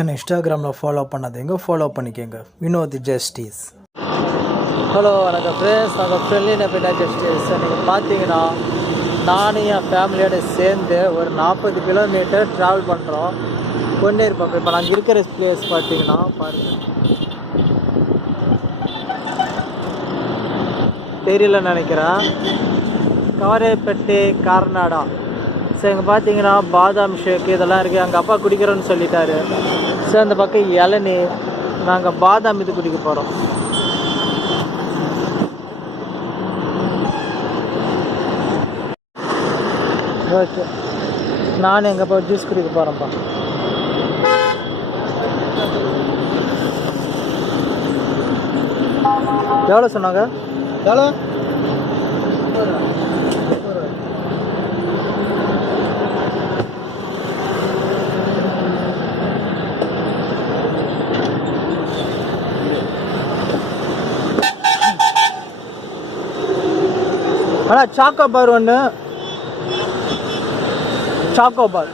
என்னை இன்ஸ்டாகிராமில் ஃபாலோ பண்ணாதீங்க, ஃபாலோ பண்ணிக்கோங்க. வினோத் ஜஸ்டிஸ். ஹலோ வணக்கம் ஃப்ரெண்ட்ஸ், நாங்கள் ஃப்ரெண்ட்லி நபினா ஜஸ்டிஸ். நீங்கள் பார்த்தீங்கன்னா நானும் என் ஃபேமிலியோடு சேர்ந்து ஒரு 40 கிலோமீட்டர் ட்ராவல் பண்ணுறோம் பொன்னேரி பக்கம். இப்போ நாங்கள் இருக்கிற பிளேஸ் பார்த்தீங்கன்னா பாருங்கள், தெரியல நினைக்கிறேன், காரேப்பட்டி கர்நாடா. ஸோ இங்கே பார்த்தீங்கன்னா பாதாம் ஷேக் இதெல்லாம் இருக்குது. எங்கள் அப்பா குடிக்கிறோன்னு சொல்லிட்டாரு. ஸோ அந்த பக்கம் இளநீ, நாங்கள் பாதாம் இது குடிக்க போகிறோம். ஓகே, நானும் எங்கள் அப்பா ஜூஸ் குடிக்க போகிறேன்ப்பா. எவ்வளோ சொன்னாங்க? எவ்வளோ? ஆனால் சாக்கோபார் ஒன்று, சாக்கோபார்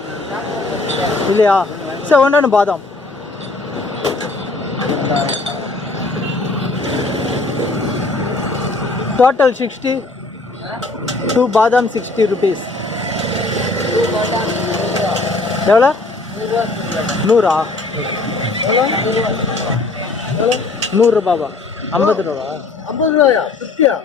இல்லையா? சரி, ஒன்று பாதாம். டோட்டல் 60, 2 பாதாம் 60 rupees. எவ்வளோ? 100. 100 ரூபாவா? 50 ரூபா? 50 ரூபாயா? 50யா?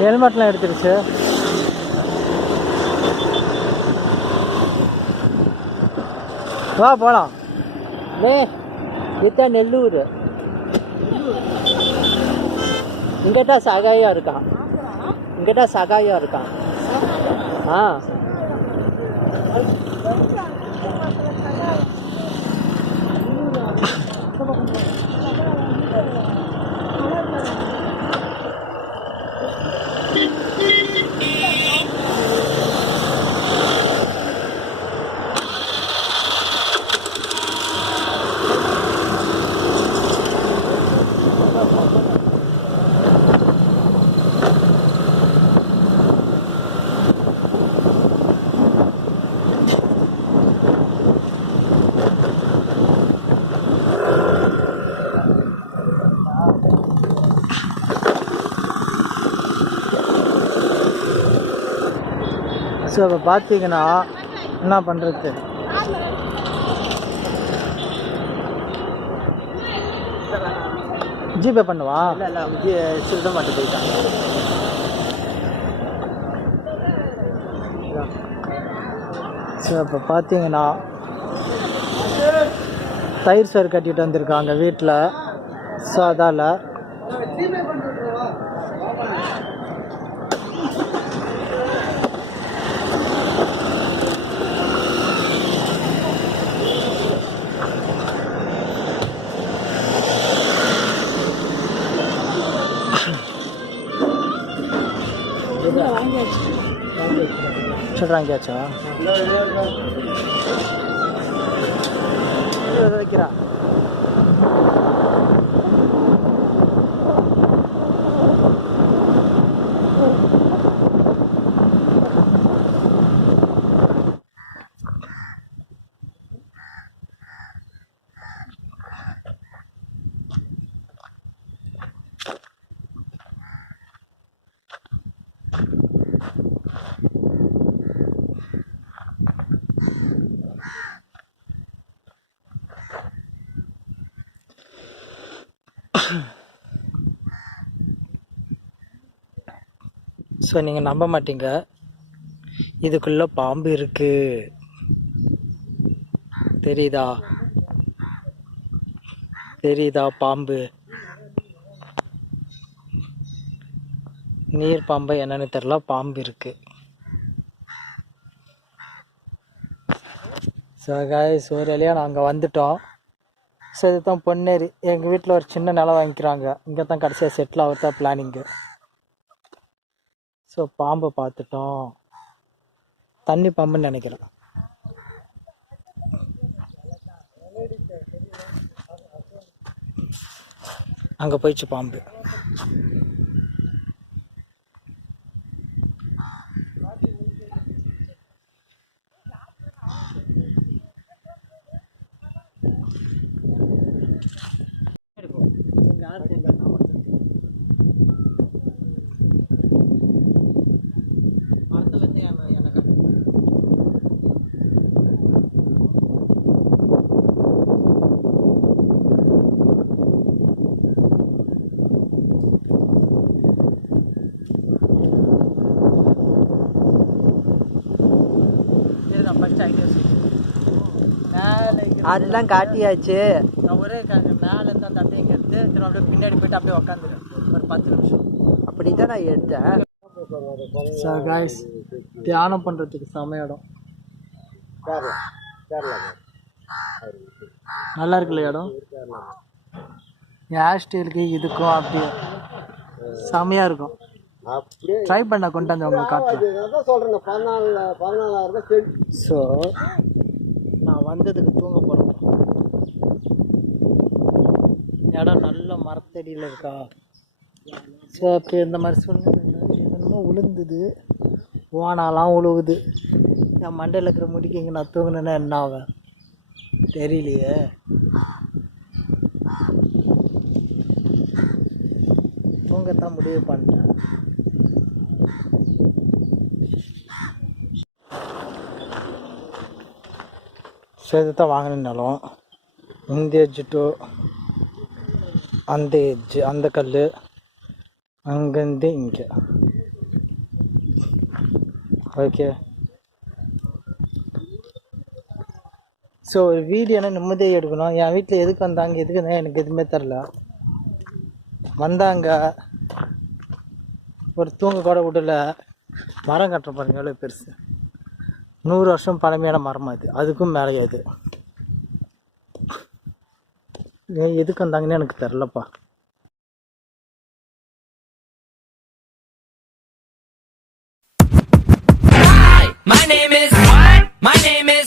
ஹெல்மெட்லாம் எடுத்துருச்சு. வா போகலாம். இதுதான் நெல்லூர். இங்கிட்ட சகாயம் இருக்கான், இங்கிட்ட சகாயம் இருக்கான். ஆ, ஸோ இப்போ பார்த்தீங்கன்னா என்ன பண்ணுறது, ஜிபே பண்ணுவா? இல்லை சுத்த மாட்டு போயிட்டாங்க. ஸோ இப்போ பார்த்தீங்கன்னா தயிர் சோறு கட்டிட்டு வந்திருக்காங்க வீட்டில். ஸோ அதால் வாங்கியாச்சா? வைக்கிறா. ஸோ நீங்கள் நம்ப மாட்டீங்க, இதுக்குள்ளே பாம்பு இருக்குது. தெரியுதா? தெரியுதா பாம்பு? நீர் பாம்பு என்னன்னு தெரியல, பாம்பு இருக்குது. ஸோ காய்ஸ் ஒரு வழியாக நாங்கள் வந்துட்டோம். ஸோ இதுதான் பொன்னேரி. எங்கள் வீட்டில் ஒரு சின்ன நிலம் வாங்கிக்கிறாங்க. இங்கே தான் கடைசியாக செட்டில் ஆகிறதா பிளானிங்கு. ஸோ பாம்பை பார்த்துட்டோம். தண்ணி பாம்புன்னு நினைக்கிறேன். அங்கே போயிடுச்சு பாம்பு. அதெல்லாம் காட்டியாச்சு. நான் ஒரே மேலே இருந்தால் அந்த அப்படியே எடுத்து திரும்ப அப்படியே பின்னாடி போயிட்டு அப்படியே உக்காந்துரு ஒரு 10 நிமிஷம். அப்படி தான் நான் எடுத்தேன். ஸோ காய்ஸ் தியானம் பண்ணுறதுக்கு செம இடம். நல்லா இருக்குல்ல இடம். ஹேர் ஸ்டைலுக்கு இதுக்கும் அப்படியே செமையாக இருக்கும். ட்ரை பண்ண கொண்டு வந்து உங்களுக்கு காட்டுறேன். ஸோ நான் வந்ததுக்கு தூங்க போகிறேன். இடம் நல்ல மரத்தடியில் இருக்கா. ஸோ அப்படி இந்த மாதிரி சூழ்நிலை என்னமோ உளுந்துது, ஓனாலாம் உழுவுது. என் மண்டையில் இருக்கிற முடிக்கு இங்கே நான் தூங்கினேன்னா என்ன ஆகும் தெரியலையே. தூங்கத்தான் முடிவு பண்ணேன். ஸோ இது தான் வாங்கின நிலம். இந்த எஜ்ஜு டு அந்த எஜ்ஜு, அந்த கல் அங்கேருந்து இங்கே. ஓகே. ஸோ ஒரு வீடியோனா நிம்மதியாக எடுக்கணும். என் வீட்டில் எதுக்கு வந்தாங்க எதுக்கு எனக்கு எதுவுமே தெரில. வந்தாங்க ஒரு தூங்க கூட விடல. மரம் கட்டுற பாருங்க எவ்வளோ பெருசு. 100 வருஷம் பழமையான மரம் அது. அதுக்கும் மேலே அது. எதுக்கு வந்தாங்கன்னு எனக்கு தெரிலப்பா. My name is